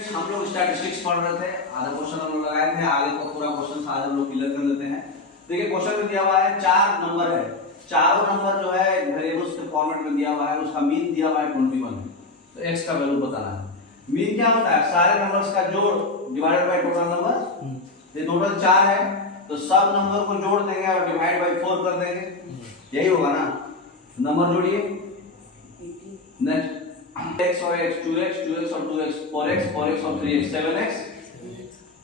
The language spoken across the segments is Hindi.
स्टूडेंट्स, हम लोग स्टैटिस्टिक्स पढ़ रहे थे, आधा क्वेश्चन हम लोग लगाए थे, आगे को पूरा क्वेश्चन आज हम लोग क्लियर कर लेते हैं। देखिए क्वेश्चन में दिया हुआ है 4 नंबर है, चारों नंबर जो है वेरिएबल्स के फॉर्मेट में दिया हुआ है, उसका मीन दिया हुआ है 21 है। तो x का वैल्यू बताना है। मीन क्या होता है? सारे नंबर्स का जोड़ डिवाइडेड बाय टोटल नंबर। ये टोटल 4 है तो सब नंबर को जोड़ देंगे और डिवाइड बाय 4 कर देंगे, यही होगा ना। नंबर जोड़िए। नेक्स्ट x और x 2x 2x और 2x 4x 4x और 3x 7x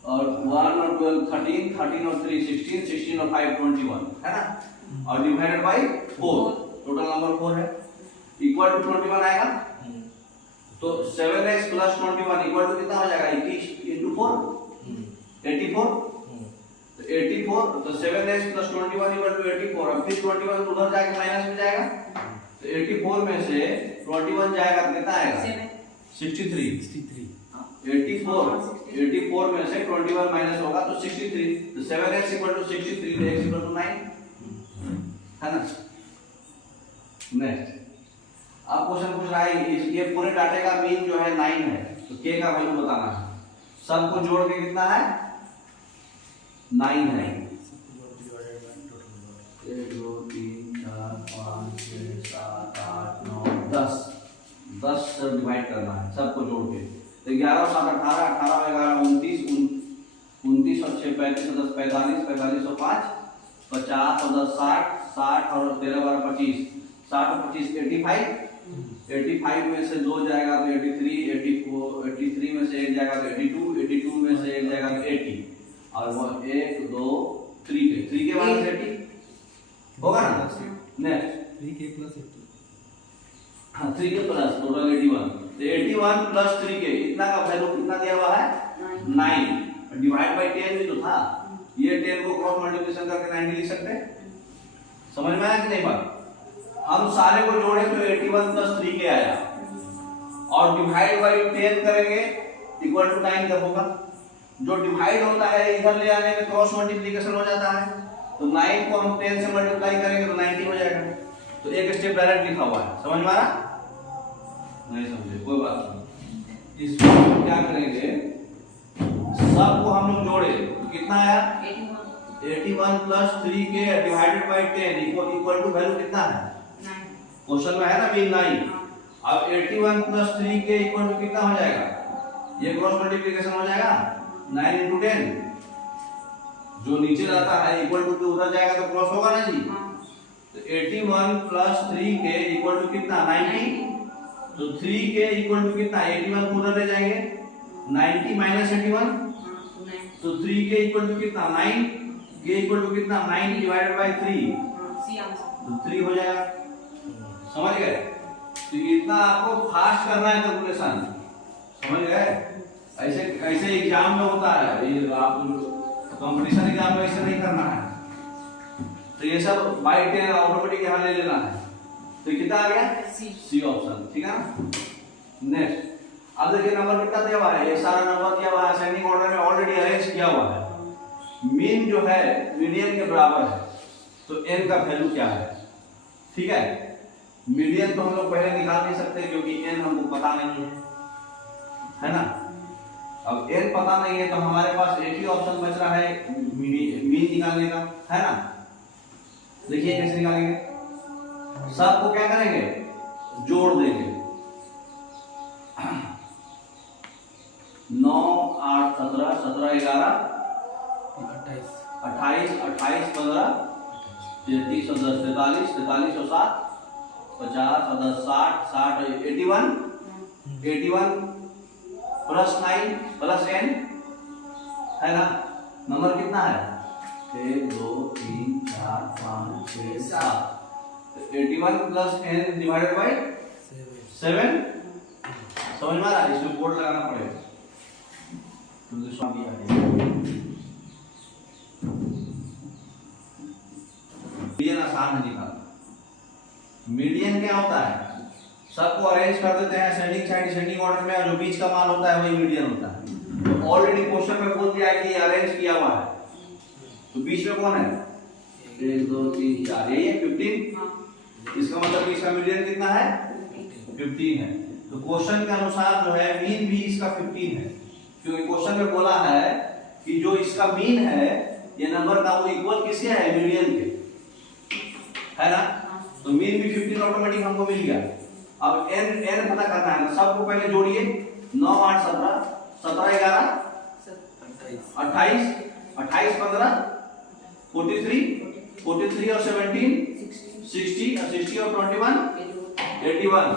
और 1 और 12 13 13 और 3 16 16 और 5 21 है ना, और डिवाइडेड बाय 4, टोटल नंबर 4 है, इक्वल टू 21 आएगा। तो 7x प्लस 21 इक्वल टू कितना हो जाएगा? 80 into 4 84। तो 84 तो 7x प्लस 21 इक्वल टू 84। अब फिर 21 उधर जाके माइनस में जाएगा तो 84 में से 21 जाएगा तो कितना आएगा? 63। 84 में से 21 माइनस होगा तो 63। तो 7x इक्वल टू 63 तो x इक्वल टू 9 है ना। नेक्स्ट अब क्वेश्चन पूछ रहा है ये पूरे डाटे का मीन जो है 9 है, तो k का वैल्यू बताना है। सबको जोड़ के कितना है? 9 है। 1 2 3 4 5 6 7 8 9 10 से डिवाइड करना है सबको जोड़ के। तो 11 और 7 18 18 11 29 29 और 6 35 और 10 45 45 और 5 50 और 10 60 60 और 13 12 25 60 और 25 85 85 में से 2 जाएगा तो 83 84 83 में से 1 जाएगा तो 82 82 में से 1 जाएगा तो 80 और वो 1 2 3 के बाद 80 होगा ना। नेक्स्ट 3k plus 80 हां 3k प्लस टोटल 81। तो 81 प्लस 3k इतना का वैल्यू कितना दिया हुआ है? 9 डिवाइड बाय 10 भी तो था, ये 10 को क्रॉस मल्टीप्लिकेशन करके 90 लिख सकते हैं। समझ में आया कि नहीं बात? हम सारे को जोड़े तो 81 प्लस 3k आया और डिवाइड बाय 10 करेंगे इक्वल टू 9 कब होगा? जो डिवाइड होता है इधर ले आने में क्रॉस मल्टीप्लिकेशन हो जाता है, तो 9 को हम 10 से मल्टीप्लाई करेंगे तो 90 हो जाएगा। तो एक स्टेप डायरेक्ट लिखा हुआ है, समझ में आ रहा? नहीं समझे कोई बात नहीं। इसमें क्या करेंगे, सबको हम लोग जोड़े तो कितना आया? 81 plus 3k divided by 10 equal to value कितना है? क्वेश्चन में है ना मीन 9। अब 81 प्लस 3k इक्वल टू कितना हो जाएगा? ये क्रॉस मल्टीप्लिकेशन हो जाएगा 9 into 10, जो नीचे रहता है इक्वल टू उधर जाएगा तो क्रॉस होगा ना जी। तो 81 प्लस 3k इक्वल टू कितना? 90। तो 3k इक्वल टू कितना? 81 को उधर ले जाएंगे 90 माइनस 81 तो 3k इक्वल टू कितना? 9। k इक्वल टू कितना? 9 डिवाइडेड बाय 3 तो 3 हो जाएगा। समझ गए? तो इतना आपको फास्ट करना है कैलकुलेशन, समझ गए? ऐसे ऐसे एग्जाम में होता है, ये आप कंपटीशन एग्जाम में ऐसे नहीं करना है। तो ये सब बाय 10 ऑटोमेटिक यहां ले लेना है। तो कितना आ गया? सी ऑप्शन, ठीक है ना। नेक्स्ट अब देखिए नंबर कितना दिया हुआ है, ये सारा नंबर दिया हुआ है, असेंडिंग ऑर्डर में ऑलरेडी अरेंज किया हुआ है। मीन जो है मीडियन के बराबर है, तो n का वैल्यू क्या है? ठीक है, मीडियन तो हम लोग पहले निकाल नहीं सकते क्योंकि n हमको पता नहीं है ना। अब n पता नहीं है तो हमारे पास एक ही ऑप्शन बच रहा है मीन निकालने का, है ना। देखिए कैसे निकालेंगे, सबको क्या करेंगे? जोड़ देंगे। 9 8 17 17 11 28 28 15 33 और 10 43 43 और 7 50 और 10 60 60 और 81 प्लस 9 प्लस n है ना। नंबर कितना है? 1 2 3 4 5 6 7। 81 प्लस n डिवाइडेड बाय 7। समझ में आ रहा है? इसमें कोड लगाना पड़ेगा। मीडियन आसान है निकालना। मीडियन क्या होता है? सबको अरेंज कर देते हैं असेंडिंग साइड डिसेंडिंग ऑर्डर में, और जो बीच का मान होता है वही मीडियन होता है। तो ऑलरेडी क्वेश्चन में बोल दिया है कि अरेंज किया हुआ है, तो बीच में कौन है? 1 2 3 4, यही है 15। इसका मतलब इसका मीडियन कितना है? 15 है। तो क्वेश्चन के अनुसार जो है मीन भी इसका 15 है। क्योंकि क्वेश्चन में बोला है कि जो इसका मीन है ये नंबर का वो इक्वल किसके है, मीडियन के, है ना। तो मीन भी 15 ऑटोमेटिक हमको मिल गया। अब n पता करना है, सबको पहले जोड़िए, 9 8 17, 17 11 28, 28 15 43 और 17 60 और 60 और 21 81।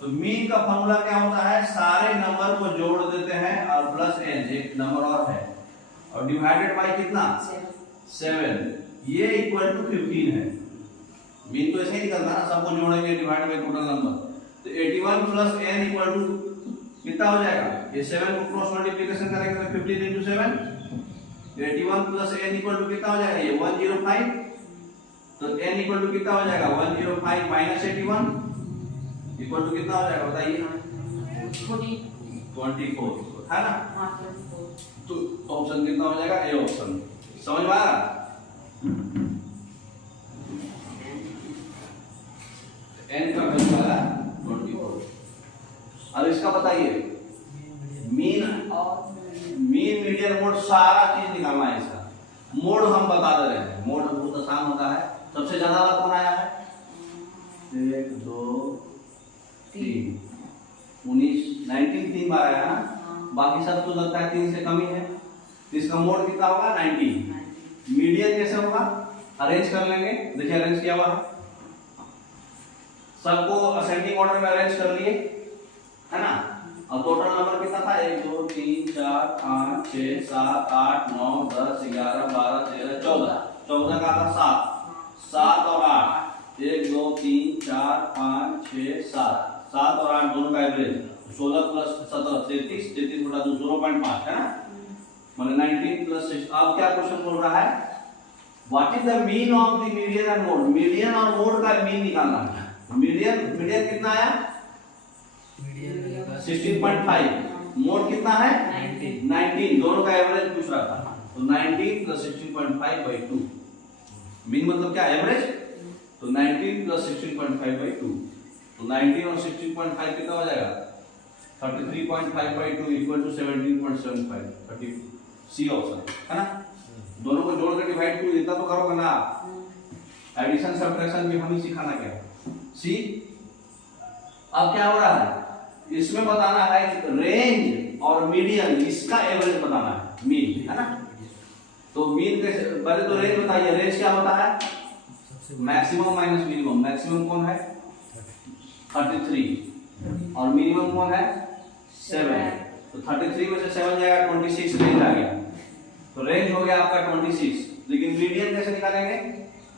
तो मीन का फॉर्मूला क्या होता है, सारे नंबर को जोड़ देते हैं और प्लस n, एक नंबर और है, और डिवाइडेड बाय कितना 7, ये इक्वल टू 15 है। मीन तो ऐसे ही निकलता है ना, सबको जोड़ेंगे डिवाइड बाय टोटल नंबर। तो 81 प्लस n इक्वल टू कितना हो जाएगा, ये 7 को क्रॉस मल्टीप्लिकेशन करेंगे तो 15 into 7, 81 plus n equal to कितना हो जाएगा, ये 105। तो n इक्वल टू कितना हो जाएगा, 105 माइनस 81 इक्वल टू कितना हो जाएगा बताइए ना, 24, है ना। तो ऑप्शन कितना हो जाएगा, ए ऑप्शन। समझ में आ रहा, n का वैल्यू आया 24। अब इसका बताइए मीन मीडियन मोड, सारा चीज निकालना है इसका। मोड हम बता दे रहे हैं, मोड बहुत आसान होता है। सबसे ज्यादा बार कौन आया है, 1 2 3 19 19 3 बार आया है ना, बाकी सब तो लगता है 3 से कम ही है। तो इसका मोड कितना होगा, 19। मीडियन कैसे होगा, अरेंज कर लेंगे, देखिए अरेंज किया हुआ है, सबको असेंडिंग ऑर्डर में अरेंज कर लिए, है ना। और टोटल नंबर कितना था, 1 2 3 4 5 6 7 8 9 10 11 12 13 14, 14 का था 7 और 8, 1 2 3 4 5 6 7 और 8 दोनों का एवरेज 16 प्लस 17 33, 33 बटा 2 0.5, है ना, मतलब 19 प्लस 6। अब क्या क्वेश्चन बोल रहा है, what is the mean of the median and mode, median और मोड का मीन निकालना है। मीडियन कितना आया, 16.5, मोड कितना है 19, दोनों का एवरेज पूछ रहा था। तो 19 प्लस 16.5 by 2, मीन मतलब क्या, एवरेज। तो 19 प्लस 16.5 by 2, तो 19 और 16.5 कितना हो जाएगा, 33.5 by 2 equal to 17.75, 30, C option, है ना। दोनों को जोड़ कर डिवाइड क्यों, इतना तो करोगे ना आप, एडिशन सब्ट्रैक्शन भी हम ही सिखाना क्या, सी। अब क्या हो रहा है, इसमें बताना है रेंज और मीडियन, इसका एवरेज बताना है, मीन, है ना। तो मीन कैसे, पहले तो रेंज बताइए, रेंज क्या होता है, मैक्सिमम माइनस मिनिमम। मैक्सिमम कौन है 33 और मिनिमम कौन है 7। तो 33 में से 7 जाएगा 26, रेंज आ गया। तो रेंज हो गया आपका 26। लेकिन मीडियन कैसे निकालेंगे,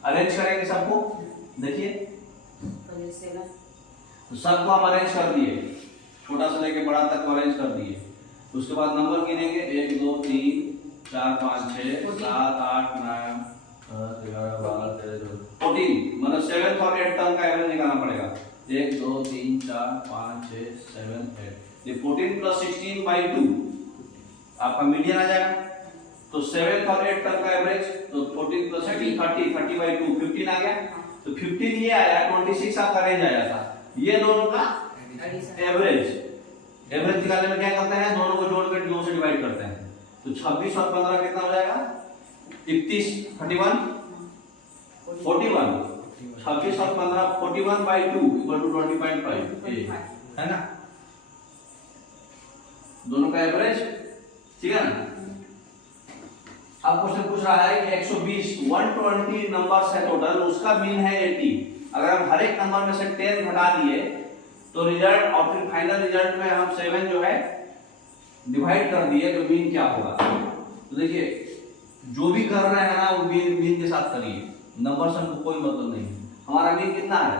अरेंज करेंगे सबको, देखिए तो सबको हम अरेंज कर दिए, छोटा से लेके बड़ा तक अरेंज कर दिए। उसके बाद नंबर गिनेंगे, 1 2 3 4 5 6 7 8 9 10 11 12 13 14, मतलब 7th और 8th टर्म का एवरेज निकालना पड़ेगा। 1 2 3 4 5 6 7 8, ये 14 प्लस 16 by 2 आपका मीडियन आ जाएगा। तो 7th और 8th टर्म का एवरेज, तो 14 प्लस 16 30 by 2 15 आ गया। तो 15 ये आया, 26 आपका रेंज आया था। ये दोनों का एवरेज निकालने में क्या करते हैं, दोनों को जोड़कर 2 से डिवाइड करते हैं। तो 26 और 15 कितना हो जाएगा, 31 31 41, 26 और 15 41 by 2 इक्वल टू 20.5, है ना, दोनों का एवरेज, ठीक है ना। अब क्वेश्चन पूछ रहा है कि 120 नंबर्स है टोटल, उसका मीन है 80। अगर हम हर एक नंबर में से 10 घटा दिए तो रिजल्ट, और फिर फाइनल रिजल्ट में हम 7 जो है डिवाइड कर दिए तो मीन क्या होगा। तो देखिए जो भी कर रहे हैं ना वो मीन के साथ करिए, नंबर से हमको कोई मतलब नहीं। हमारा मीन कितना है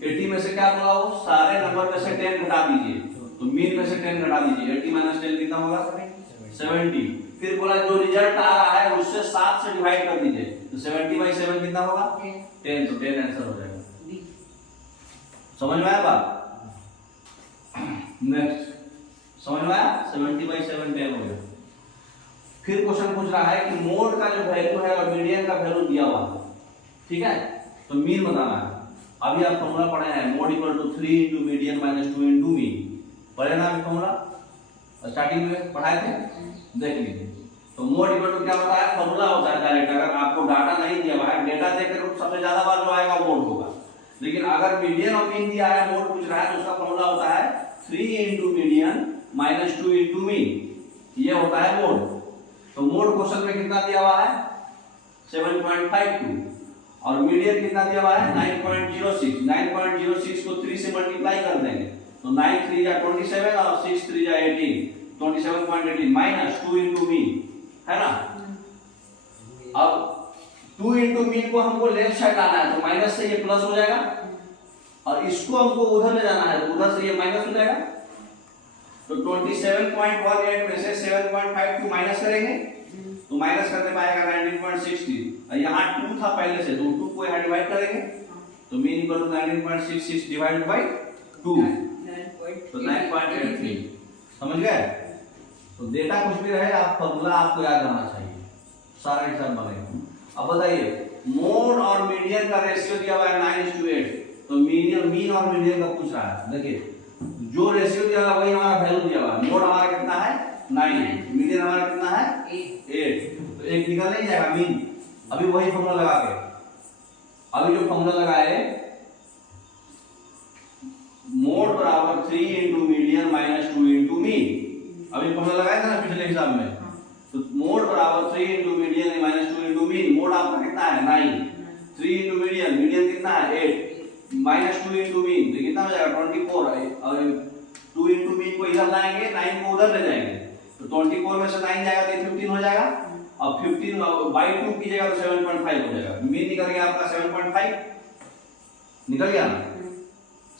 80 में से क्या बोला, वो सारे नंबर में से 10 घटा दीजिए, तो मीन में से 10 घटा दीजिए, 80 माइनस 10 कितना होगा 70। फिर बोला जो रिजल्ट आ रहा है उससे 7 से डिवाइड कर दीजिए, तो 70 by 7 कितना होगा 10, तो 10 आंसर हो जाएगा। समझ में आया बात, नेक्स्ट समझ में आया, 70 by 7 10 हो गया। फिर क्वेश्चन पूछ रहा है कि मोड का जो वैल्यू है और मीडियन का वैल्यू दिया हुआ है, ठीक है, तो मीन बताना है। अभी आप फॉर्मूला पढ़े हैं, mode equal to 3 into median minus 2 into mean, पढ़े ना अभी फॉर्मूला, स्टार्टिंग में पढ़ाए थे, देख लीजिए। तो मोड इक्वल टू क्या होता है, फॉर्मूला होता है डायरेक्ट। अगर आपको डाटा नहीं दिया हुआ है, डेटा देकर सबसे ज्यादा बार जो आएगा मोड होगा। लेकिन अगर मीडियन और मीन दिया है, मोड पूछ रहा है, तो उसका फॉर्मूला होता है 3 into median minus 2 into mean, ये होता है मोड। तो मोड क्वेश्चन में कितना दिया हुआ है 7.52 और मीडियन कितना दिया हुआ है 9.06। 9.06 को 3 से मल्टीप्लाई कर देंगे तो 9 3 जा 27 और 6 3 जा 18, 27.18 माइनस 2 इंटू मीन, है ना। अब 2 इंटू मीन को हमको लेफ्ट साइड आना है, तो माइनस से ये प्लस हो जाएगा, और इसको हमको उधर ले जाना है, तो उधर से ये माइनस हो जाएगा। तो 27.18 में से 7.52 माइनस करेंगे तो माइनस करने पाएगा 19.60, और यहाँ 2 था पहले से, तो 2 को यहाँ डिवाइड करेंगे तो mean equal to 19.66 divided by 2, तो 9.83। समझ गए। तो डेटा कुछ भी रहे, आप फॉर्मूला आपको याद रहना चाहिए, सारा हिसाब बनेगा। अब बताइए मोड और मीडियन का रेशियो दिया हुआ है 9:8, तो मीन और मीडियन का पूछ रहा है। देखिए जो रेशियो दिया हुआ वही हमारा वैल्यू दिया हुआ है। मोड हमारा कितना है 9, मीडियन हमारा कितना है 8, तो एक निकल नहीं जाएगा मीन। अभी वही फॉर्मूला लगा के, अभी जो फॉर्मूला लगाए मोड बराबर 3 into median minus 2 into mean, अभी फॉर्मूला लगाया था ना पिछले हिसाब में। तो मोड बराबर 3 into median minus 2 into mean, mode आपका कितना है 9, 3 इंटू मीडियन, मीडियन कितना है 8, माइनस 2 इंटू मीन, तो कितना हो जाएगा 24, और 2 इंटू मीन को इधर लाएंगे, 9 को उधर ले जाएंगे, तो 24 में से 9 जाएगा तो 15 हो जाएगा, और 15 बाई 2 कीजिएगा तो 7.5 हो जाएगा। मीन निकल गया आपका 7.5, निकल गया ना।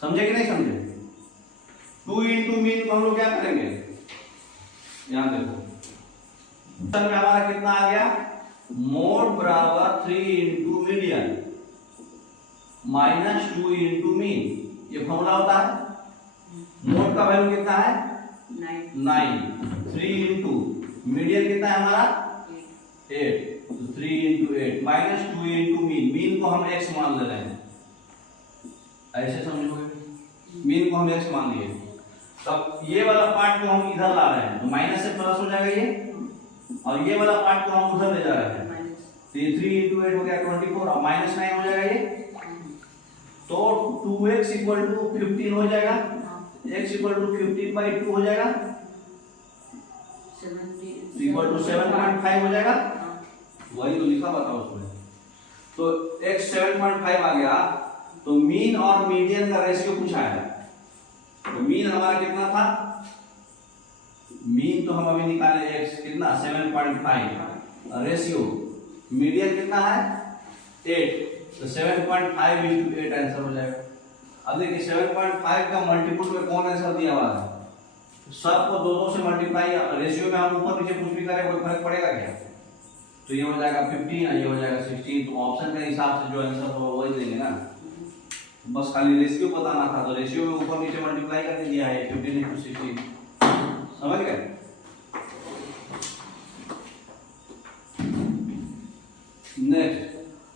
समझे कि नहीं समझे। 2 इंटू मीन को हम लोग क्या करेंगे, यहां देखो क्वेश्चन में हमारा कितना आ गया, मोड बराबर 3 into median minus 2 into mean, ये फॉर्मूला होता है। मोड का वैल्यू कितना है 9, 3 इंटू मीडियन कितना है हमारा 8, तो 3 into 8 minus 2 into mean, mean को हम x मान ले रहे हैं, ऐसे समझोगे। मीन को हम x मान लिए, तब ये वाला पार्ट को हम इधर ला रहे हैं, तो माइनस से प्लस हो जाएगा ये, और ये वाला पार्ट को हम उधर ले जा रहे हैं, तो ये 3 इंटू 8 हो गया 24, और माइनस 9 हो जाएगा ये, तो 2x इक्वल टू 15 हो जाएगा, x इक्वल टू 15/2 हो जाएगा, इक्वल टू 7.5 हो जाएगा, वही तो लिखा बताओ उसमें। तो x 7.5 आ गया, तो मीन और मीडियन का रेशियो पूछा है। तो मीन हमारा कितना था, मीन तो हम अभी निकाले x कितना 7.5, रेशियो मीडियन कितना है 8, तो 7.5:8 आंसर हो जाएगा। अब देखिए 7.5 का मल्टीपल में कौन आंसर दिया हुआ है, सबको 2 से मल्टीप्लाई, रेशियो में हम ऊपर नीचे कुछ भी करें कोई फर्क पड़ेगा क्या। तो ये हो जाएगा 15 और ये हो जाएगा 16, तो ऑप्शन के हिसाब से जो आंसर होगा वही देंगे ना, बस खाली रेशियो बताना था, तो रेशियो में ऊपर नीचे मल्टीप्लाई करके दिया है 15 × 16, समझ गए। नेक्स्ट,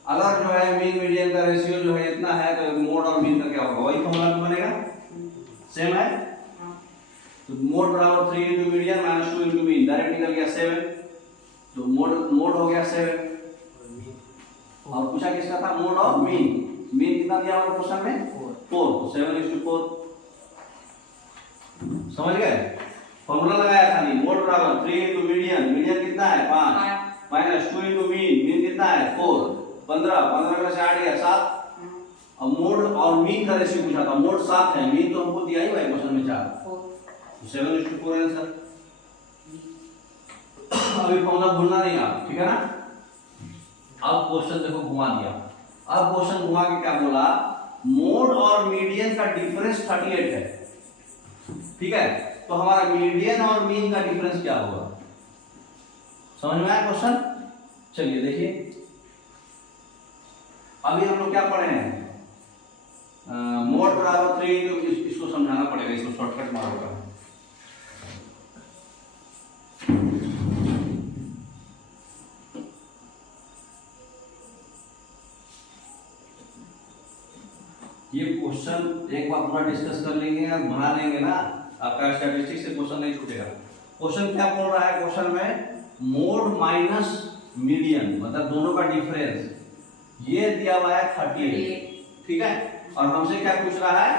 अगर जो है मीन मीडियन का रेशियो जो है इतना है, तो मोड और मीन का क्या होगा, वही फॉर्मूला तो बनेगा, सेम है। तो मोड बराबर 3 into median minus 2 into mean, direct निकल गया 7, तो मोड हो गया 7, और पूछा किसका था मोड और मीन। मीन कितना दिया हमारे क्वेश्चन में 4, तो 7:4, समझ गए। फॉर्मूला लगाया खाली, मोड बराबर 3 इंटू मीडियन, मीडियन कितना है 5 माइनस 2 इंटू मीन कितना है 4, 15 में से 8 गया 7। अब मोड और मीन का रेशियो पूछा था, मोड 7 है, मीन तो हमको दिया ही हुआ है क्वेश्चन में 4, तो 7:4 आंसर। अभी फॉर्मूला भूलना नहीं आप, ठीक है ना। अब क्वेश्चन देखो घुमा दिया, अब क्वेश्चन घुमा के क्या बोला, मोड और मीडियन का डिफरेंस 38 है, ठीक है। तो हमारा मीडियन और मीन का डिफरेंस क्या होगा, समझ में आया क्वेश्चन। चलिए देखिए, अभी हम लोग क्या पढ़े हैं, मोड बराबर 3 इंटू, इसको समझाना पड़ेगा, इसको शॉर्टकट मारोगा। ये क्वेश्चन एक बार पूरा डिस्कस कर लेंगे, बना लेंगे ना, आपका स्टैटिस्टिक्स से क्वेश्चन नहीं छूटेगा। क्वेश्चन क्या बोल रहा है, क्वेश्चन में मोड माइनस मीडियन मतलब दोनों का डिफरेंस ये दिया हुआ है 38, ठीक है। और हमसे क्या पूछ रहा है,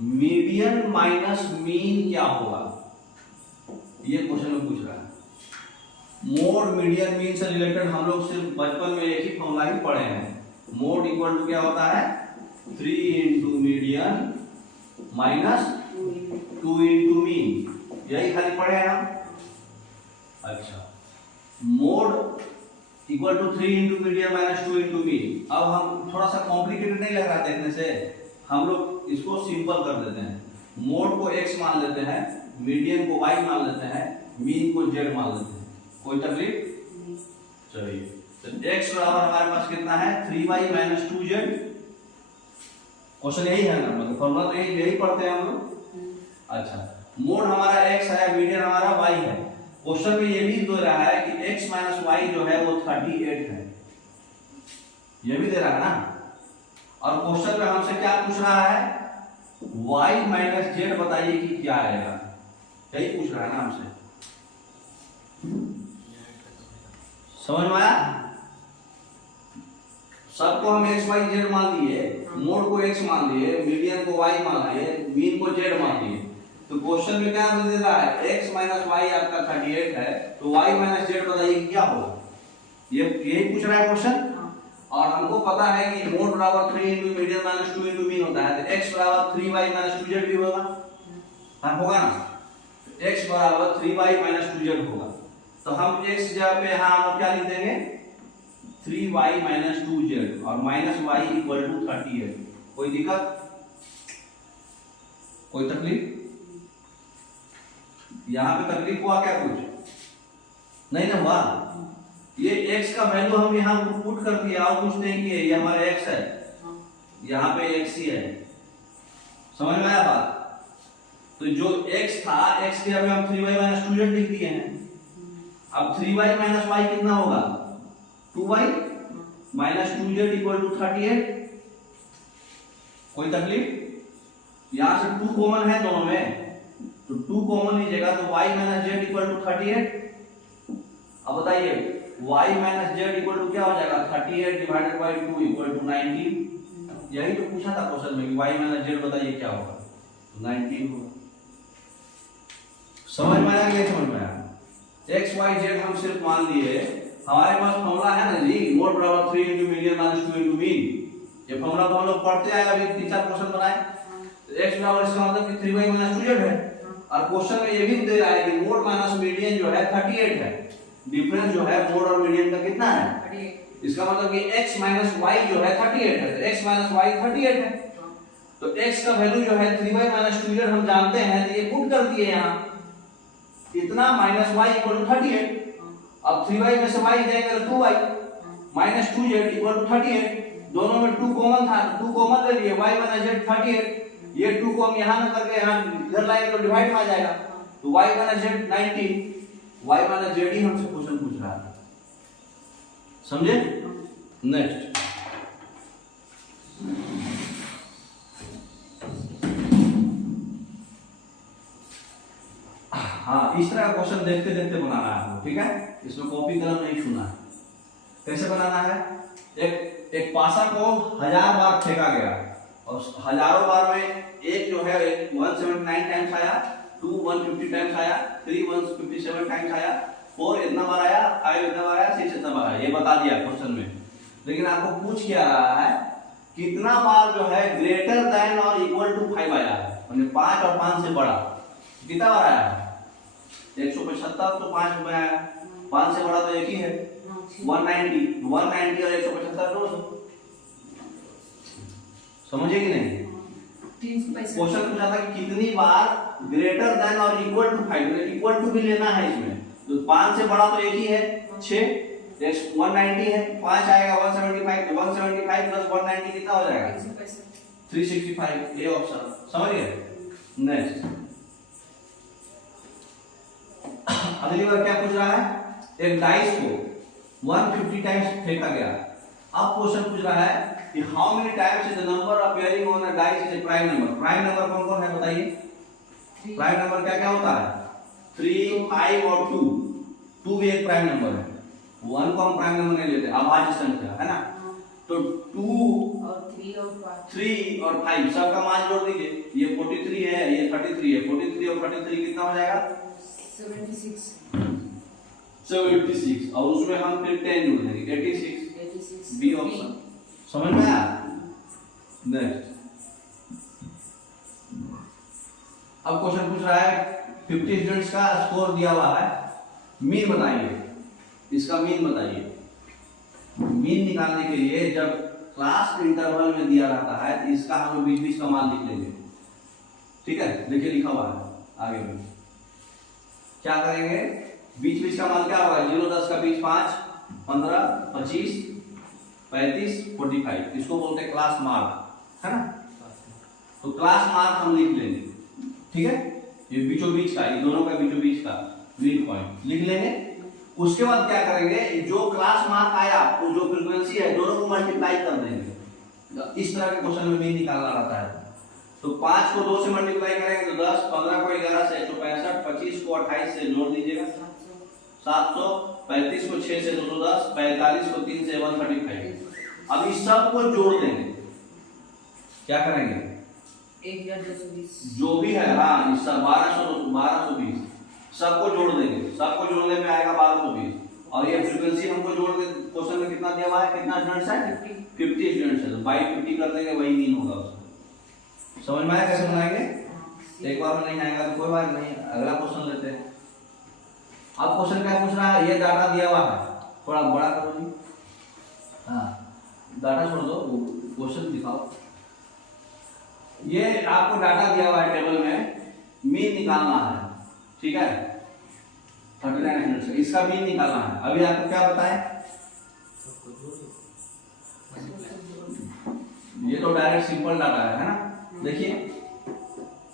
मीडियन माइनस मीन क्या होगा, ये क्वेश्चन में पूछ रहा है। मोड मीडियन मीन से रिलेटेड हम लोग सिर्फ बचपन में एक ही फॉर्मूला ही पढ़े हैं। मोड इक्वल टू क्या होता है, 3 into median minus 2 into mean, यही खाली पढ़े हैं हम। अच्छा, mode equal to 3 into median minus 2 into mean. अब हम थोड़ा सा कॉम्प्लिकेटेड नहीं लग रहा देखने से, हम लोग इसको सिंपल कर देते हैं। मोड को x मान लेते हैं, मीडियन को y मान लेते हैं, मीन को z मान लेते हैं। कोई तकलीफ? चलिए, तो x बराबर हमारे पास कितना है, 3y माइनस 2z। क्वेश्चन यही है ना, मतलब फॉर्मूला तो यही पढ़ते हैं हम लोग। अच्छा, मोड हमारा x है, मीडियन हमारा y है। क्वेश्चन में ये भी दे रहा है कि x माइनस वाई जो है वो 38 है, ये भी दे रहा है ना। और क्वेश्चन में हमसे क्या पूछ रहा है, y माइनस जेड बताइए कि क्या आएगा, यही पूछ रहा है ना हमसे। समझ में आया? सबको हम x y z मान लिए, मोड को x मान लिए, मीडियन को y मान लिए, मीन को z मान लिए। तो क्वेश्चन में क्या दे रहा है, x माइनस वाई आपका 38 है, तो y माइनस जेड बताइए क्या होगा, ये यही पूछ रहा है क्वेश्चन। और हमको पता है कि मोड बराबर 3 into median minus 2 into mean होता है, तो x बराबर 3y माइनस 2z भी होगा, हाँ होगा ना। तो x बराबर 3y माइनस 2z होगा। तो हम x जगह पे यहाँ हम क्या लिख देंगे, 3y माइनस 2z और माइनस y इक्वल टू 38। कोई दिक्कत, कोई तकलीफ? यहाँ पे तकलीफ हुआ क्या, कुछ नहीं ना हुआ? ये x का वैल्यू हम यहाँ पुट कर दिया और कुछ नहीं किए, ये हमारा x है, यहाँ पे x ही है। समझ में आया बात? तो जो x था, x के हम 3y माइनस 2z लिख दिए हैं। अब 3y माइनस y कितना होगा, 2y minus 2z equal to 38। कोई तकलीफ? यहाँ से 2 कॉमन है दोनों में, तो 2 कॉमन लीजिएगा तो y minus z equal to 38। अब बताइए y minus z equal to क्या हो जाएगा, 38 डिवाइडेड बाय 2 इक्वल टू 19। यही तो पूछा था क्वेश्चन में कि y माइनस z बताइए क्या होगा, तो 19 होगा। समझ में आया कि समझ में आया? x y z हम सिर्फ मान लिए, हमारे पास फॉर्मूला है ना जी, मोड बराबर 3 into median minus 2 into mean. ये फॉर्मूला तो हम लोग पढ़ते आए, अभी 3-4 क्वेश्चन बनाए। तो x बराबर इसका मतलब कि 3y माइनस 2z है। और क्वेश्चन में ये भी दे रहा है कि मोड माइनस मीडियन जो है 38 है, डिफरेंस जो है मोड और मीडियन का कितना है, 38। इसका मतलब कि x माइनस y जो है 38 है, तो x माइनस y 38 है। तो x का वैल्यू जो है 3y माइनस 2z हम जानते हैं, तो ये पुट कर दिए यहाँ, इतना माइनस y इक्वल टू 38। अब 3y में से y जाएगा तो 2y minus 2z equal to 38। दोनों में 2 कॉमन था, 2 कॉमन ले लिए, y माइनस z 38। ये 2 को हम यहाँ में करके यहाँ इधर लाएंगे तो डिवाइड में आ जाएगा, तो y minus z 19। y minus z ही हमसे क्वेश्चन पूछ रहा है, समझे? नेक्स्ट, हाँ इस तरह का क्वेश्चन देखते देखते बनाना है आपको, ठीक है? इसमें कॉपी कलम नहीं छूना है। कैसे बनाना है, एक पासा को 1000 बार फेंका गया और हजारों बार में एक जो है 179 टाइम्स आया, 2 150 टाइम्स आया, 3 157 टाइम्स आया, 4 इतना बार आया, 5 इतना बार आया, 6 इतना बार आया। ये बता दिया क्वेश्चन में। लेकिन आपको पूछ क्या रहा है, कितना बार जो है ग्रेटर देन और इक्वल टू 5 आया है, मतलब 5 और 5 से बड़ा कितना बार आया है? 175 तो 5 में आया, 5 से बड़ा तो एक ही है 190 और 175 200। समझे कि नहीं? क्वेश्चन पूछा था कि कितनी बार ग्रेटर देन और इक्वल टू 5, इक्वल टू भी लेना है इसमें, तो 5 से बड़ा तो एक ही है 6, 190 है, 5 आएगा 175, तो 175 प्लस 190 कितना हो जाएगा 365। ये ऑप्शन समझ गए? नेक्स्ट, अगली बार क्या पूछ रहा है, एक डाइस को 150 टाइम्स फेंका गया। अब क्वेश्चन पूछ रहा है कि how many times is the number appearing on a dice is a prime number. Prime number कौन कौन है बताइए? प्राइम नंबर क्या क्या होता है? 3, 5 और 2, 2 भी एक प्राइम नंबर है, 1 को हम प्राइम नंबर नहीं लेते, अभाज्य संख्या है ना। तो 2 और 3 और 5 सबका मान जोड़ दीजिए, ये 43 है, ये 33 है, 43 और 33 कितना हो जाएगा 76, और उसमें हम फिर 10 जोड़ देंगे 86, बी ऑप्शन। समझ में आया? नेक्स्ट अब क्वेश्चन पूछ रहा है 50 स्टूडेंट्स का स्कोर दिया हुआ है, मीन बताइए, इसका मीन बताइए। मीन निकालने के लिए जब क्लास इंटरवल में दिया रहता है तो इसका हम लोग बीच बीच का मान लिख लेंगे, ठीक है। देखिए लिखा हुआ है आगे में, क्या करेंगे, बीच बीच का मान क्या होगा, 0 10 का बीच 5 15 25 35 45, इसको बोलते हैं क्लास मार्क, है ना। तो क्लास मार्क हम लिख लेंगे, ठीक है, ये बीचों बीच का, ये दोनों का बीचों बीच का मिड पॉइंट लिख लेंगे। उसके बाद क्या करेंगे, जो क्लास मार्क आया वो जो फ्रीक्वेंसी है दोनों को मल्टीप्लाई कर देंगे। इस तरह के क्वेश्चन में मीन निकालना रहता है। तो 5 को 2 से मल्टीप्लाई करेंगे तो 10, 15 को 11 से 165, 25 को 28 से जोड़ दीजिएगा 700, 35 को 6 से 210, 45 को 3 से 135। अब इस सब को जोड़ देंगे, क्या करेंगे, 1220 जो भी है, हाँ इस सब 1220 सबको जोड़ देंगे, सबको जोड़ने में आएगा 1220। और ये फ्रीक्वेंसी हमको जोड़ के क्वेश्चन में कितना दिया हुआ है, कितना स्टूडेंट्स है 50 स्टूडेंट्स है, तो बाई 50 कर देंगे, वही मीन होगा उसका। समझ में आया कैसे बनाएंगे? एक बार में नहीं आएगा तो कोई बात नहीं, अगला क्वेश्चन लेते हैं। अब क्वेश्चन क्या पूछ रहा है, ये डाटा दिया हुआ है, थोड़ा बड़ा करो जी, हाँ डाटा छोड़ दो, क्वेश्चन दिखाओ। ये आपको डाटा दिया हुआ है टेबल में, मीन निकालना है, ठीक है, 39 मिनट से इसका मीन निकालना है। अभी आपको क्या बताएं, ये तो डायरेक्ट सिंपल डाटा है ना। देखिए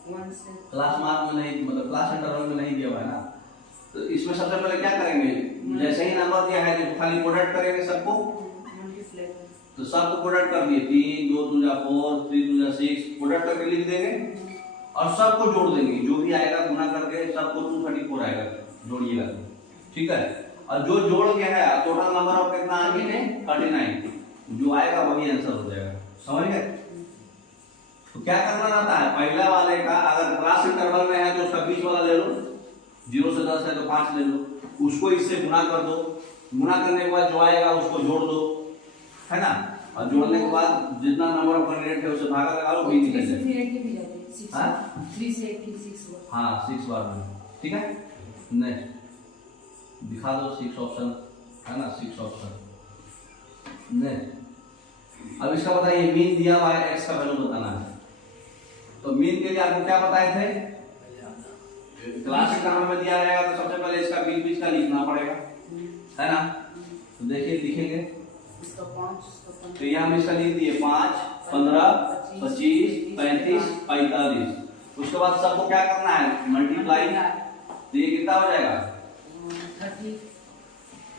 क्लास मार्क में नहीं, मतलब क्लास इंटरवल में नहीं दिया हुआ है ना, तो इसमें सबसे पहले क्या करेंगे, जैसे ही नंबर दिया है तो खाली प्रोडक्ट करेंगे सबको, तो सबको प्रोडक्ट कर दिए, 3 2 2 4 3 2 6 प्रोडक्ट करके लिख देंगे और सबको जोड़ देंगे, जो भी आएगा गुना करके सबको 234 आएगा, जोड़िएगा, ठीक है। और जो जोड़ के है टोटल नंबर ऑफ कितना आ गया है 39, जो आएगा वही आंसर हो जाएगा। समझ गए? तो क्या करना रहता है, पहला वाले का अगर क्लास इंटरवल में है तो उसका बीच वाला ले लो, 0 से 10 है तो 5 ले लो, उसको इससे गुना कर दो, गुना करने के बाद जो आएगा उसको जोड़ दो, है ना। और जोड़ने के बाद जितना नंबर ऑफ कैंडिडेट है उसे भागा लगा लो, भी निकल जाएगा। हां 3 से 86 हां 6 बार में, ठीक है। नेक्स्ट दिखा दो 6 ऑप्शन, है ना, 6 ऑप्शन। नेक्स्ट अब इसका बताइए, मीन दिया हुआ है, एक्स का वैल्यू बताना है। तो मीन के लिए आपको क्या बताए थे, क्लास इंटरवल में दिया रहेगा तो सबसे पहले इसका बीच बीच का लिखना पड़ेगा, है ना। तो देखिए लिखेंगे, तो यहाँ हम इसका लिख दिए 5 15 25 35 45। उसके बाद सबको क्या करना है, मल्टीप्लाई, तो ये कितना हो जाएगा 30,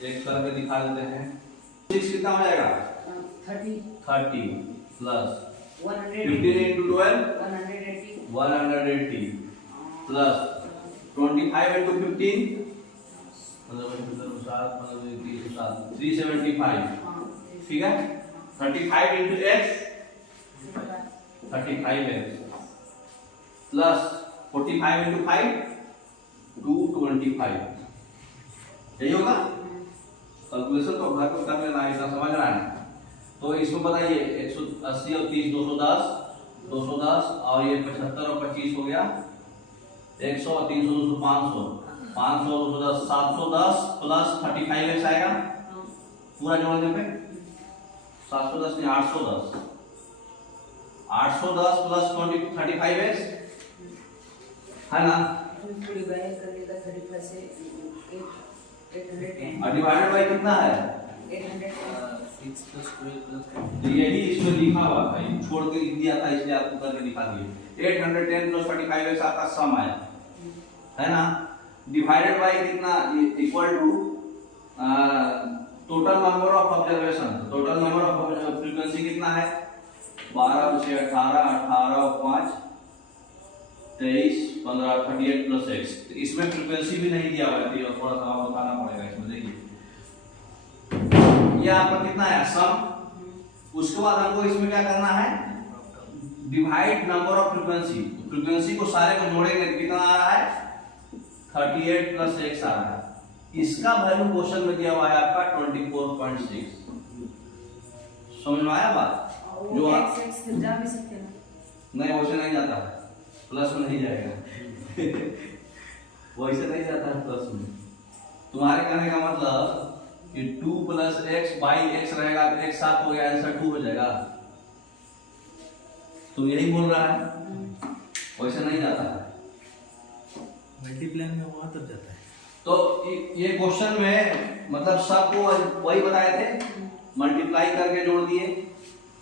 एक करके दिखा देते हैं, 6 कितना हो जाएगा 30 प्लस 15 into 12 180 प्लस 25 into 15 मतलब 375, ठीक है। 35 into x 35x plus 45 into 5 225, यही होगा। कैलकुलेशन तो घर पर कर लेना है, इतना समझ रहा है। तो इसको बताइए 180 और 30 210 और ये 75 और 25 हो गया 100 और 300 200 500 500 210 710 प्लस 35x आएगा पूरा जोड़ने पे 710 नहीं 810 प्लस 35x, है ना। और डिवाइडेड बाय कितना है 800 तो यही इसमें लिखा हुआ था, छोड़ के लिख दिया था इसलिए आपको करके दिखा दिए। 810 प्लस 35x आपका सम आया, है ना। डिवाइडेड बाय कितना equal to total number of observation, total number of frequency कितना है 12 से 18 18 और 5 23 15 38 प्लस एक्स। इसमें फ्रीक्वेंसी भी नहीं दिया हुआ है, तो थोड़ा सा और बताना पड़ेगा इसमें। देखिए ये आपका कितना है सम। उसके बाद हमको इसमें क्या करना है, divide number of frequency. Frequency को सारे को जोड़ेंगे तो कितना आ रहा है 38 प्लस एक्स आ रहा है। इसका वैल्यू क्वेश्चन में दिया हुआ है आपका 24.6। समझ में आया बात? जो आप एक्स जा भी सकते हैं नहीं वैसे नहीं जाता है, प्लस में नहीं जाएगा वैसे नहीं जाता है प्लस में। तुम्हारे कहने का मतलब कि 2 प्लस एक्स बाई एक्स रहेगा तो एक्स साथ हो गया, आंसर 2 हो जाएगा। तुम यही बोल रहा है, वैसे नहीं जाता है। मल्टीप्लाई में वहां तक जाता है। तो ये क्वेश्चन में मतलब सबको वही बताए थे, मल्टीप्लाई करके जोड़ दिए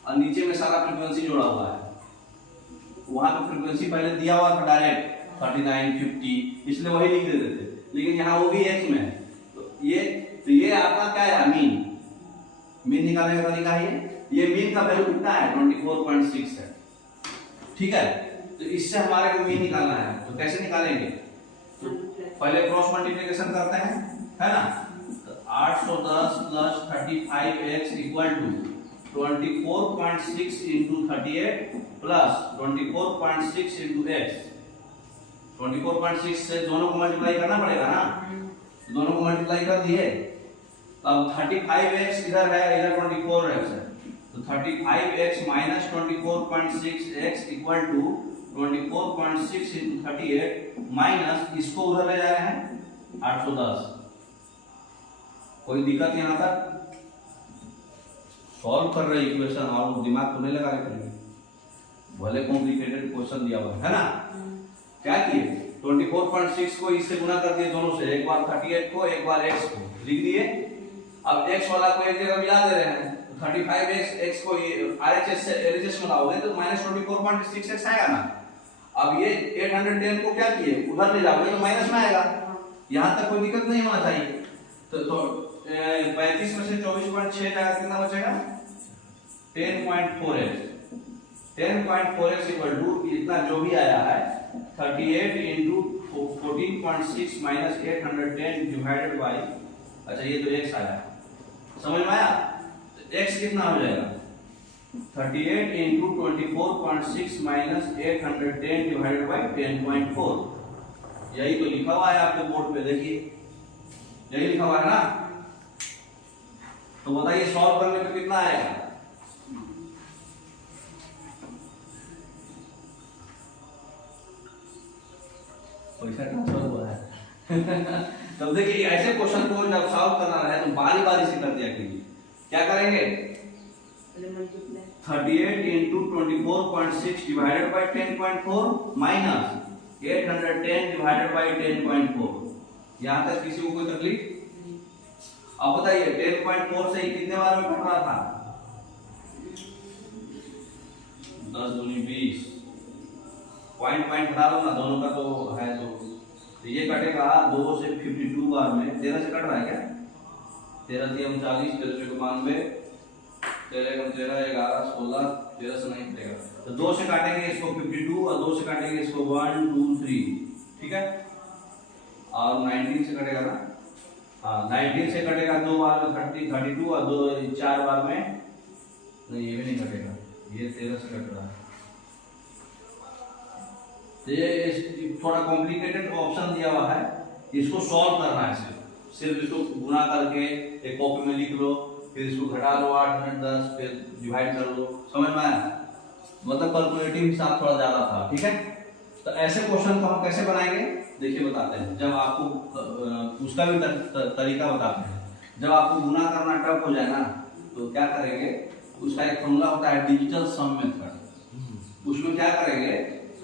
और नीचे में सारा फ्रीक्वेंसी जोड़ा हुआ है। वहां पे फ्रीक्वेंसी पहले दिया हुआ था डायरेक्ट 39 50, इसलिए वही लिख देते थे, लेकिन यहाँ वो भी एक्स में है। तो ये आपका क्या है मीन निकालने का तरीका है। ये मीन का वैल्यू कितना है 24.6 है, ठीक है। तो इससे हमारे को मीन निकालना है, तो कैसे निकालेंगे, तो पहले क्रॉस मल्टीप्लिकेशन करते हैं, है ना। तो 810 plus 35x equal to 24.6 into 38 plus 24.6 into x. 24.6 से दोनों को मल्टीप्लाई करना पड़ेगा ना, दोनों को मल्टीप्लाई कर दिए। अब 35x इधर है, इधर 24x है, तो 35x minus 24.6x equal to 24.6 into 38 minus इसको उधर ले जा रहे हैं 810। कोई दिक्कत यहाँ तक? सॉल्व कर रहे इक्वेशन और दिमाग तो नहीं लगा रहे, भले कॉम्प्लिकेटेड क्वेश्चन दिया हुआ है ना। क्या किए 24.6 को इससे गुना कर दिए दोनों से, एक बार 38 को एक बार x को लिख दिए। अब x वाला को एक जगह मिला दे रहे हैं, तो 35x को RHS से LHS में लाओगे तो माइनस 24.6x आएगा ना। अब ये 810 को क्या किए उधर ले जाओगे तो माइनस में आएगा, यहाँ तक कोई दिक्कत नहीं होना चाहिए। तो 35 में से 24.6 जाएगा, कितना बचेगा 10.4x। 10.4x इक्वल टू इतना जो भी आया है 38 इंटू 14.6 माइनस 810 डिवाइडेड बाई, अच्छा ये तो x आया, समझ में आया। तो x कितना हो जाएगा 38 इंटू 24.6 माइनस 810 डिवाइडेड बाई 10.4। यही तो लिखा हुआ है आपके बोर्ड पे, देखिए यही लिखा हुआ है ना। तो बताइए सॉल्व करने पे कितना आएगा, पैसा ट्रांसफर हुआ है तब देखिए ऐसे क्वेश्चन को जब सॉल्व करना है तो बारी बारी से कर दिया कीजिए। क्या करेंगे 38 into 24.6 divided by 10.4 minus 810 divided by 10.4। यहाँ तक किसी को कोई तकलीफ? अब बताइए 10.4 से कितने बार में कट रहा था 10 दूनी 20, पॉइंट हटा दो ना, दोनों का तो है तो ये कटेगा 2 से 52 बार में। 13 से कट रहा है क्या, 13 3 39, 13 से 92, 13 13 11 16, 13 से नहीं कटेगा तो 2 से काटेंगे इसको 52 और 2 से काटेंगे इसको 1 2 3, ठीक है। और 19 से कटेगा ना, हाँ 19 से कटेगा 2 बार में 30 32 और 2 4 बार में नहीं, ये भी नहीं कटेगा, ये 13 से कट रहा है। ये थोड़ा कॉम्प्लिकेटेड ऑप्शन दिया हुआ है, इसको सॉल्व करना है। सिर्फ इसको गुना करके एक कॉपी में लिख लो, फिर इसको घटा लो 8 मिनट 10, फिर डिवाइड कर लो, समझ में आया। मतलब कैलकुलेटिव हिसाब थोड़ा ज्यादा था, ठीक है। तो ऐसे क्वेश्चन को हम कैसे बनाएंगे देखिए बताते हैं। जब आपको उसका भी तरीका बताते हैं। जब आपको गुना करना टफ हो जाए ना तो क्या करेंगे, उसका एक फॉर्मूला होता है डिजिटल सम मेथड। उसमें क्या करेंगे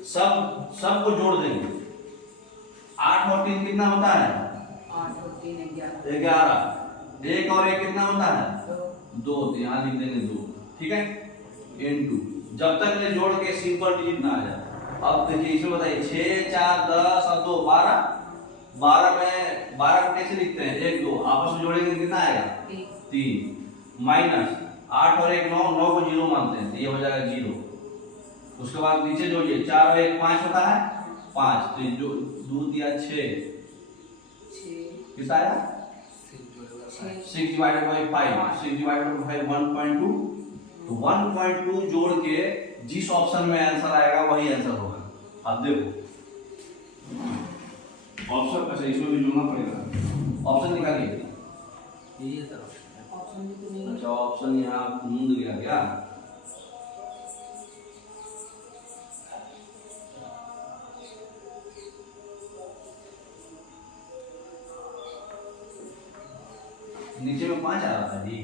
सब को जोड़ देंगे। 8 और 3 कितना होता है 8 और 3 11। 1 और 1 कितना होता है 2, तो यहाँ लिख देंगे 2, ठीक है। इनटू जब तक ले जोड़ के सिंपल डिजिट ना आ जाए। अब देखिए इसमें बताइए 6 4 10 और 2 12। 12 में 12 को कैसे लिखते हैं 1 2, आपस में जोड़ेंगे कितना आएगा 3 माइनस 8 और 1 9, 9 को 0 मानते हैं तो ये हो जाएगा 0। उसके बाद नीचे जोड़िए 4 और 1 5 होता है, 5, तो जो 2 दिया 6, 6 कितना आया 6 डिवाइडेड बाई 5, 6 डिवाइडेड बाई 1.2, तो 1.2 जोड़ के जिस ऑप्शन में आंसर आएगा वही आंसर होगा। अब देखो ऑप्शन, अच्छा इसमें भी जोड़ना पड़ेगा, ऑप्शन निकालिए। ये सर ऑप्शन भी तो नहीं अच्छा ऑप्शन यहाँ मूंद गया क्या? नीचे में 5 आ रहा था जी,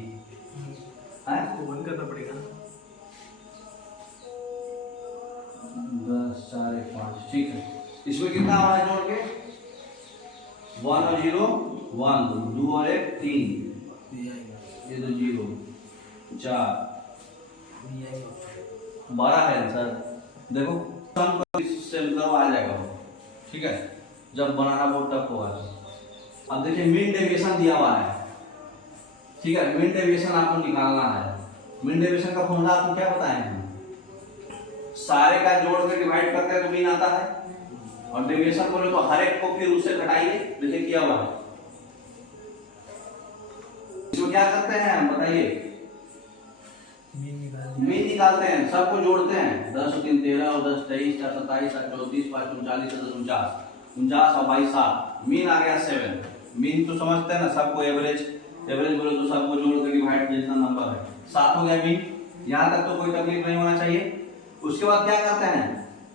है को बंद करना पड़ेगा ना। 10 4 5, ठीक है। इसमें कितना आ रहा है जोड़ के? 1 और 0 1, 2 और 1 3, ये आएगा, ये तो 0 4 ये आएगा। 12 है आंसर। देखो सम करो, इससे मतलब आ जाएगा वो, ठीक है, जब बनाना बहुत टफ होगा। अब देखिए मीन डेविएशन दिया हुआ है, ठीक है, मीन डेविएशन आपको निकालना है। मीन डेविएशन का फॉर्मूला आपको क्या पता है? सारे का जोड़ के डिवाइड करते हैं तो मीन आता है, और डेविएशन बोले तो हर एक को फिर उससे घटाइए, जैसे किया हुआ है। इसमें क्या करते हैं हम बताइए? मीन निकालते हैं, सबको जोड़ते हैं, 10 3 13 और 10 23 4 27 8 34 5 39 49 49 और 22 7, मीन आ गया 7। मीन तो समझते हैं ना, सबको एवरेज, एवरेज बोले तो सबको जोड़ के डिवाइड जितना नंबर है 7 हो गया मीन। यहाँ तक तो कोई तकलीफ नहीं होना चाहिए। उसके बाद क्या करते हैं?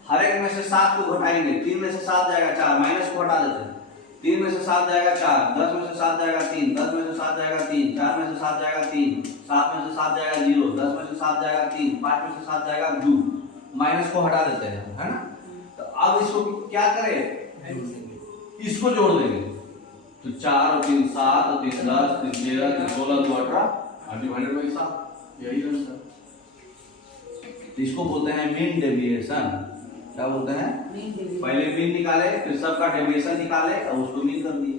हर एक में से 7 को घटाएंगे, 3 में से 7 जाएगा 4, माइनस को हटा देते हैं, 3 में से 7 जाएगा 4, 10 में से 7 जाएगा 3, 10 में से 7 जाएगा 3, 4 में से 7 जाएगा 3, 7 में से 7 जाएगा 0, 10 में से 7 जाएगा 3, 5 में से 7 जाएगा 2, माइनस को हटा देते हैं, है ना। तो अब इसको क्या करें? इसको जोड़ देंगे, तो 4 और 3 7 और 3 10 3 13 3 16 2 18 डिवाइडेड बाई 7, यही आंसर। इसको बोलते हैं मीन डेविएशन। क्या बोलते हैं? Mean deviation. पहले मीन निकाले, फिर सबका डेविएशन निकाले और उसको मीन कर दिए,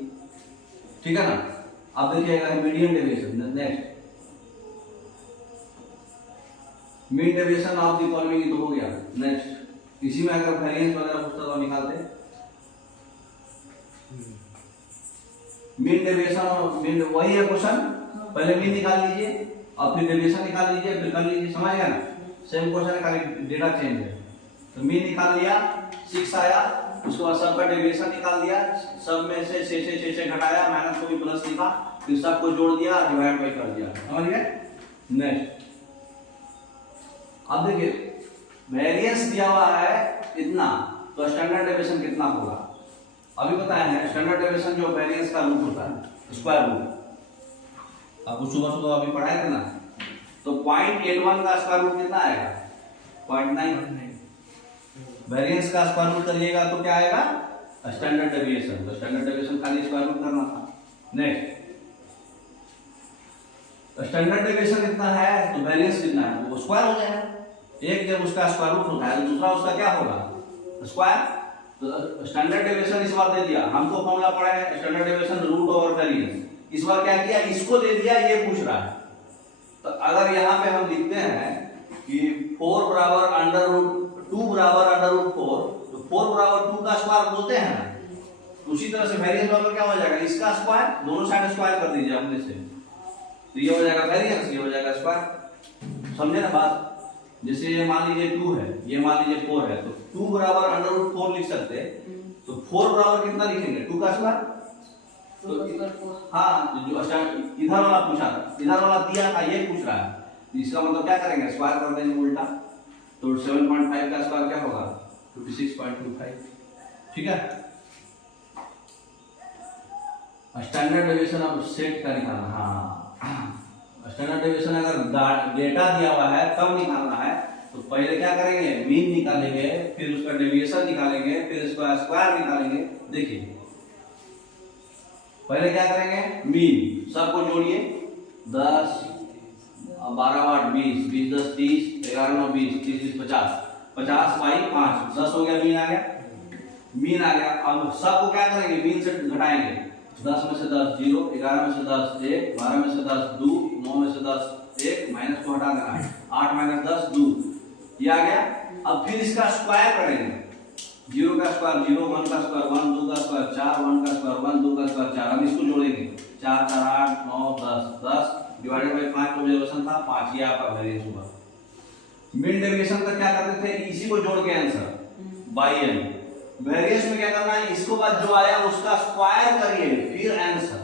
ठीक है ना। अब देखिएगा median deviation. Next mean deviation of the following तो हो गया। नेक्स्ट इसी में अगर वेरिएंस वगैरह पूछता तो निकालते। मीन डेविएशन और मीन वही है क्वेश्चन, पहले मीन निकाल लीजिए और फिर डेविएशन निकाल लीजिए, फिर कर लीजिए, समझ गया ना। सेम क्वेश्चन है, खाली डेटा चेंज है। तो मीन निकाल लिया, 6 आया, उसके बाद सबका डेविएशन निकाल दिया, सब में से 6 घटाया, माइनस को भी प्लस लिखा, फिर सबको जोड़ दिया, डिवाइड बाई कर दिया, समझ गए। नेक्स्ट अब देखिए वेरिएंस दिया हुआ है इतना, तो स्टैंडर्ड डेविएशन कितना होगा? अभी बताया है स्टैंडर्ड डेविएशन जो वेरिएंस का रूट होता है, स्क्वायर रूट। आपको सुबह अभी पढ़ाए थे ना, तो 0.81 का स्क्वायर रूट कितना आएगा? 0.9। वेरिएंस का स्क्वायर रूट करिएगा तो क्या आएगा? Standard deviation. तो स्टैंडर्ड डेविएशन खाली स्क्वायर रूट करना था। नेक्स्ट स्टैंडर्ड डेविएशन कितना है तो वेरिएंस कितना है, वो स्क्वायर हो जाएगा। एक जब उसका स्क्वायर रूट होता है तो दूसरा उसका क्या होगा? स्क्वायर। तो स्टैंडर्ड डेविएशन इस बार दे दिया, हमको फॉर्मूला पड़ा है standard deviation root over variance. इस बार क्या किया, इसको दे दिया, ये पूछ रहा है। तो अगर यहाँ पे हम लिखते हैं कि 4 बराबर अंडर रूट 2 बराबर अंडर रूट 4, तो 4 बराबर 2 का स्क्वायर बोलते हैं ना, उसी तरह से वेरिएंस बराबर क्या हो जाएगा? इसका स्क्वायर, दोनों साइड स्क्वायर कर दीजिए अपने से, तो ये हो जाएगा वेरिएंस, ये हो जाएगा स्क्वायर। समझे ना बात। जैसे ये मान लीजिए 2 है, ये मान लीजिए 4 है, तो 2 बराबर अंडर रूट 4 लिख सकते हैं। तो 4 बराबर कितना लिखेंगे? 2 का स्क्वायर। तो हाँ, जो इधर वाला पूछा, इधर वाला दिया था, ये पूछ रहा है, इसका मतलब क्या करेंगे? स्क्वायर कर देंगे उल्टा। तो 7.5 का स्क्वायर क्या होगा? 56.25, ठीक है। स्टैंडर्ड डेविएशन अब सेट का निकालना। हाँ, स्टैंडर्ड डेविएशन अगर डेटा दिया हुआ है तब निकालना है, तो पहले क्या करेंगे? मीन निकालेंगे, फिर उसका डेविएशन निकालेंगे, फिर उसका स्क्वायर निकालेंगे। देखिए पहले क्या करेंगे? मीन, सबको जोड़िए, 10 12 8 20 20 10 30 11 9 20 30 20 50 50 बाई 5 10 हो गया, मीन आ गया, मीन आ गया। अब सबको क्या करेंगे? मीन से घटाएंगे, 10 में से 10 0, 11 में से 10 1, 12 में से 10 2, 9 में से 10 1, माइनस को हटा देना है, 8 माइनस 10 2, ये आ गया। अब फिर इसका स्क्वायर करेंगे, 0 का स्क्वायर 0, 1 का स्क्वायर 1, 2 का स्क्वायर 4, 1 का स्क्वायर 1, 2 का स्क्वायर 4। अब इसको जोड़ेंगे 4 4 8 9 10 10 डिवाइडेड बाय 5 ऑब्जर्वेशन था 5, ये आपका वेरिएंस हुआ। मीन डेविएशन का क्या करते थे, इसी को जोड़ के आंसर बाई n। वेरिएंस में क्या करना है, इसको बाद जो आया उसका स्क्वायर करिए फिर आंसर।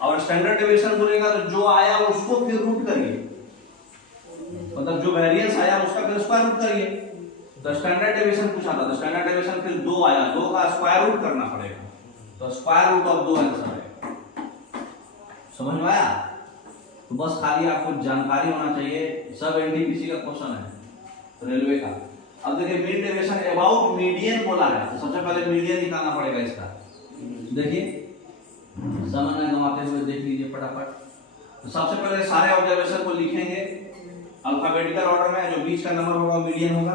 और स्टैंडर्ड डेविएशन बोलेगा तो जो आया उसको फिर रूट करिए, मतलब जो वेरिएंस आया उसका फिर स्क्वायर रूट करिए। तो स्टैंडर्ड डेविएशन पूछा था, तो स्टैंडर्ड डेविएशन फिर 2 आया, 2 का स्क्वायर रूट करना पड़ेगा, तो स्क्वायर रूट ऑफ 2 आंसर है। समझ में आया? तो बस खाली आपको जानकारी होना चाहिए, सब एनटीपीसी का क्वेश्चन है रेलवे का। अब देखिए मीन डेविएशन अबाउट मीडियन बोला है, तो सबसे पहले मीडियन निकालना पड़ेगा इसका। देखिए समय न गंवाते हुए देख लीजिए फटाफट। तो सबसे पहले सारे ऑब्जर्वेशन को लिखेंगे अल्फाबेटिकल ऑर्डर में, जो बीच का नंबर होगा मीडियन होगा।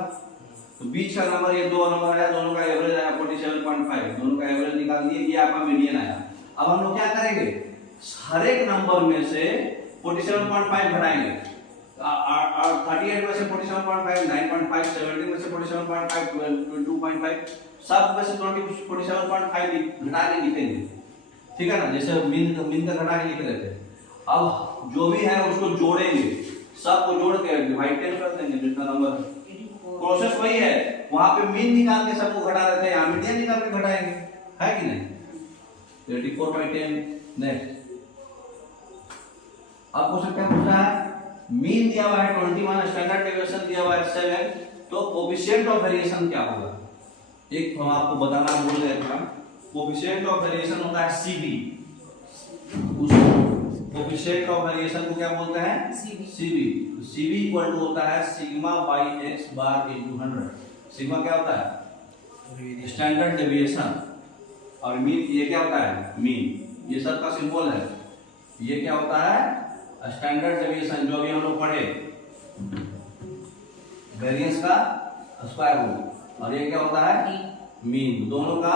तो बीच का नंबर ये 2 नंबर है, दोनों का एवरेज आया 47.5, दोनों का एवरेज निकाल दिए, ये आपका मीडियन आया। अब हम लोग क्या करेंगे, हर एक नंबर में से 47.5 घटाएंगे। 38 में से 47.5, 9.5, 17 में से 47.5, 22.5, सब में से 47.5 घटा के लिखेंगे, ठीक है ना, जैसे मीन का घटा के लिख रहे थे। अब जो भी है उसको जोड़ेंगे, सबको जोड़ के डिवाइड कर देंगे जितना नंबर है। प्रोसेस वही है, वहां पे मीन निकाल के सबको घटा रहे थे, यहाँ मीडियन निकाल के घटाएंगे, है कि नहीं। 84/10 नेक्स्ट। अब क्वेश्चन क्या पूछ रहा है, मीन दिया हुआ है 21, स्टैंडर्ड डेविएशन दिया हुआ है 7, तो कोएफिशिएंट ऑफ वेरिएशन क्या होगा। एक हम आपको बताना भूल गए थे, कोएफिशिएंट ऑफ वेरिएशन होता है सीबी। उसको कोएफिशिएंट ऑफ वेरिएशन को क्या बोलते हैं, सीबी। सीबी इक्वल टू होता है sigma by x bar into 100। Sigma क्या होता है, स्टैंडर्ड डेविएशन, और मीन ये क्या होता है, मीन, ये सब का सिंबल है। ये क्या होता है, स्टैंडर्ड डेविएशन, जो अभी हम लोग पढ़े वेरिएंस का स्क्वायर रूट, और ये क्या होता है, मीन, दोनों का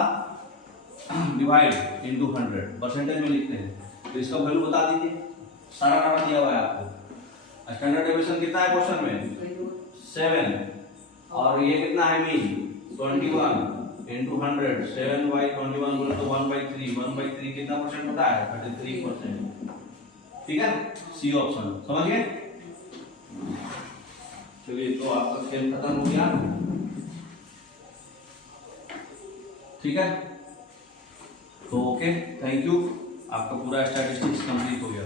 डिवाइड इनटू 100 परसेंटेज में लिखते हैं। तो इसका वैल्यू बता दीजिए, सारा डाटा दिया हुआ है आपको। स्टैंडर्ड डेविएशन कितना है क्वेश्चन में, 7, और ये कितना है मीन 21 इनटू 100, 7 बाई 21 बोले तो 1/3, 1/3 कितना परसेंट होता है, 33%, ठीक है। सी ऑप्शन समझ गए। चलिए तो आपका खेल खत्म हो गया, ठीक है। तो ओके, थैंक यू, आपका पूरा स्टैटिस्टिक्स कंप्लीट हो गया।